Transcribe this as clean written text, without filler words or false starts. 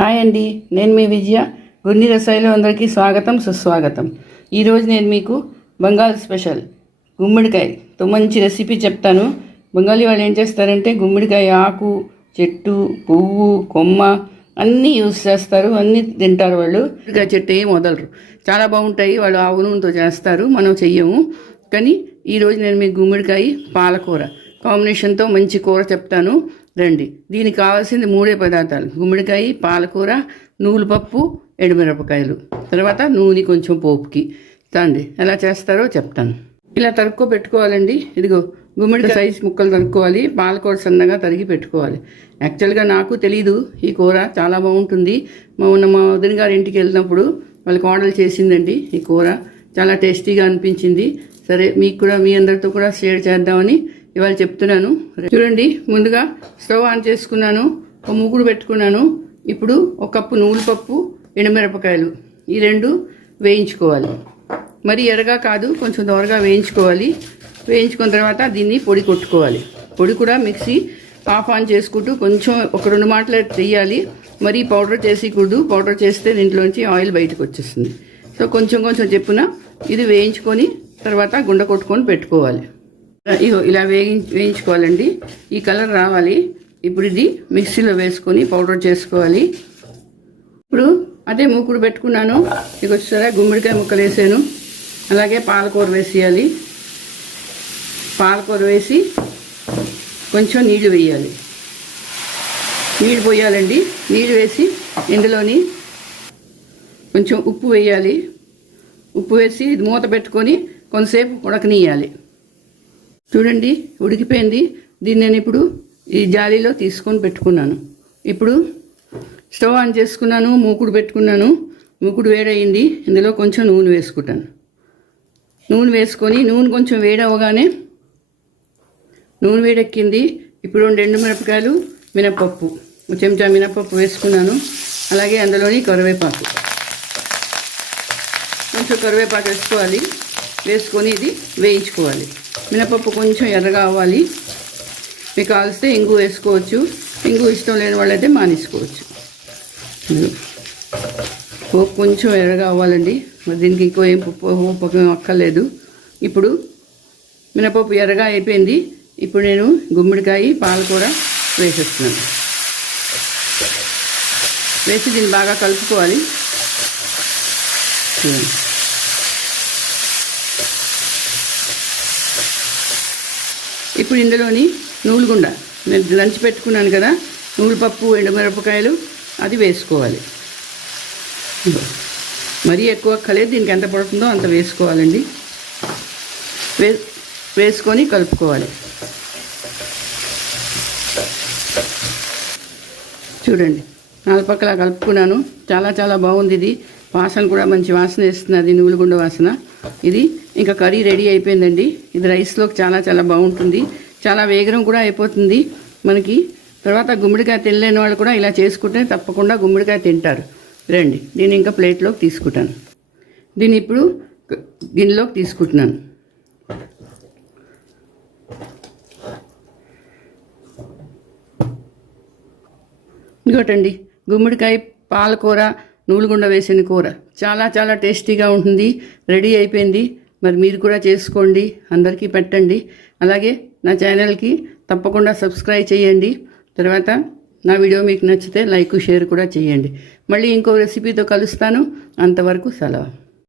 Hi అండి, నేను మీ విజయ. గున్ని రసాయిలో అందరికీ స్వాగతం సుస్వాగతం. ఈరోజు నేను మీకు బెంగాల్ స్పెషల్ గుమ్మడికాయతో మంచి రెసిపీ చెప్తాను. బెంగాలీ వాళ్ళు ఏం చేస్తారంటే గుమ్మడికాయ ఆకు, చెట్టు, పువ్వు, కొమ్మ అన్నీ యూజ్ చేస్తారు, అన్నీ తింటారు వాళ్ళు. గుమ్మడికాయ చెట్టు ఏం వదలరు, చాలా బాగుంటాయి. వాళ్ళు ఆవు నూనెతో చేస్తారు, మనం చెయ్యము. కానీ ఈరోజు నేను మీకు గుమ్మడికాయ పాలకూర కాంబినేషన్తో మంచి కూర చెప్తాను, రండి. దీనికి కావాల్సింది మూడే పదార్థాలు: గుమ్మడికాయ, పాలకూర, నువ్వుల పప్పు, ఎండుమిరపకాయలు, తర్వాత నూనె కొంచెం పోపుకి. తండి ఎలా చేస్తారో చెప్తాను. ఇలా తరుక్కో పెట్టుకోవాలండి. ఇదిగో గుమ్మడికాయ సైజ్ ముక్కలు తరుక్కోవాలి, పాలకూర సన్నగా తరిగి పెట్టుకోవాలి. యాక్చువల్గా నాకు తెలీదు ఈ కూర చాలా బాగుంటుంది. మా వదిన గారి ఇంటికి వెళ్ళినప్పుడు వాళ్ళకి ఆర్డర్ చేసిందండి. ఈ కూర చాలా టేస్టీగా అనిపించింది. సరే, మీకు కూడా మీ అందరితో కూడా షేర్ చేద్దామని ఇవాళ చెప్తున్నాను. చూడండి, ముందుగా స్టవ్ ఆన్ చేసుకున్నాను, ఒక మూకుడు పెట్టుకున్నాను. ఇప్పుడు ఒక కప్పు నువ్వుల పప్పు, ఎండుమిరపకాయలు ఈ రెండు వేయించుకోవాలి. మరి ఎర్రగా కాదు, కొంచెం దోరగా వేయించుకోవాలి. వేయించుకున్న తర్వాత దీన్ని పొడి కొట్టుకోవాలి. పొడి కూడా మిక్సీ ఆఫ్ ఆన్ చేసుకుంటూ కొంచెం ఒక 2 మాటలు చేయాలి. మరి పౌడర్ చేసేకూడదు, పౌడర్ చేస్తే దీంట్లోంచి ఆయిల్ బయటకు వచ్చేస్తుంది. సో కొంచెం కొంచెం చెప్పున ఇది వేయించుకొని తర్వాత గుండ కొట్టుకొని పెట్టుకోవాలి. ఇగో ఇలా వేయించుకోవాలండి, ఈ కలర్ రావాలి. ఇప్పుడు ఇది మిక్సీలో వేసుకొని పౌడర్ చేసుకోవాలి. ఇప్పుడు అదే మూకుడు పెట్టుకున్నాను. ఇక వచ్చారా, గుమ్మడికాయ ముక్కలు వేసాను, అలాగే పాలకూర వేసేయాలి. పాలకూర వేసి కొంచెం నీళ్లు వేయాలి, నీళ్ళు పోయాలండి. నీళ్ళు వేసి ఇందులోని కొంచెం ఉప్పు వేయాలి. ఉప్పు వేసి ఇది మూత పెట్టుకొని కొంతసేపు ఉడకనియాలి. చూడండి, ఉడికిపోయింది. దీన్ని నేను ఇప్పుడు ఈ జాలీలో తీసుకొని పెట్టుకున్నాను. ఇప్పుడు స్టవ్ ఆన్ చేసుకున్నాను, మూకుడు పెట్టుకున్నాను. మూకుడు వేడయింది, ఇందులో కొంచెం నూనె వేసుకుంటాను. నూనె వేసుకొని నూనె కొంచెం వేడవగానే నూనె వేడెక్కింది. ఇప్పుడు 2 ఎండుమిరపకాయలు, మినపప్పు, చెంచా మినపప్పు వేసుకున్నాను. అలాగే అందులోని కరివేపాకు, కొంచెం కరివేపాకు వేసుకోవాలి. వేసుకొని ఇది వేయించుకోవాలి. మినపప్పు కొంచెం ఎర్రగా అవ్వాలి. మీకు కావలిస్తే ఇంగు వేసుకోవచ్చు, ఇంగు ఇష్టం లేని వాళ్ళైతే మానేసుకోవచ్చు. పోపు కొంచెం ఎర్రగా అవ్వాలండి, మరి దీనికి ఇంకో ఏం పోపు అక్కర్లేదు. ఇప్పుడు మినపప్పు ఎర్రగా అయిపోయింది. ఇప్పుడు నేను గుమ్మడికాయ, పాలకూర వేసేస్తున్నాను. వేసి దీన్ని బాగా కలుపుకోవాలి. ఇప్పుడు ఇందులోని నువ్వుల గుండ నేను లంచ్ పెట్టుకున్నాను కదా, నువ్వుల పప్పు, ఎండుమిరపకాయలు అది వేసుకోవాలి. మరీ ఎక్కువ అక్కర్లేదు, దీనికి ఎంత పడుతుందో అంత వేసుకోవాలండి. వేసుకొని కలుపుకోవాలి. చూడండి, 4 పక్కల కలుపుకున్నాను. చాలా చాలా బాగుంది. ఇది వాసన కూడా మంచి వాసన వేస్తున్నది, నువ్వుల గుండ వాసన. ఇది ఇంకా కర్రీ రెడీ అయిపోయిందండి. ఇది రైస్లోకి చాలా చాలా బాగుంటుంది, చాలా వేగరం కూడా అయిపోతుంది మనకి. తర్వాత గుమ్మడికాయ తినలేని వాళ్ళు కూడా ఇలా చేసుకుంటే తప్పకుండా గుమ్మడికాయ తింటారు. రండి, దీన్ని ఇంకా ప్లేట్లోకి తీసుకుంటాను. దీన్ని ఇప్పుడు గిన్నెలోకి తీసుకుంటున్నాను. ఇంకోటండి, గుమ్మడికాయ, పాలకూర, నువ్వులగుండ వేసిన కూర చాలా చాలా టేస్టీగా ఉంటుంది. రెడీ అయిపోయింది. మరి మీరు కూడా చేసుకోండి, అందరికీ పెట్టండి. అలాగే నా ఛానల్కి తప్పకుండా సబ్స్క్రైబ్ చేయండి. తర్వాత నా వీడియో మీకు నచ్చితే లైక్, షేర్ కూడా చేయండి. మళ్ళీ ఇంకో రెసిపీతో కలుస్తాను. అంతవరకు సెలవు.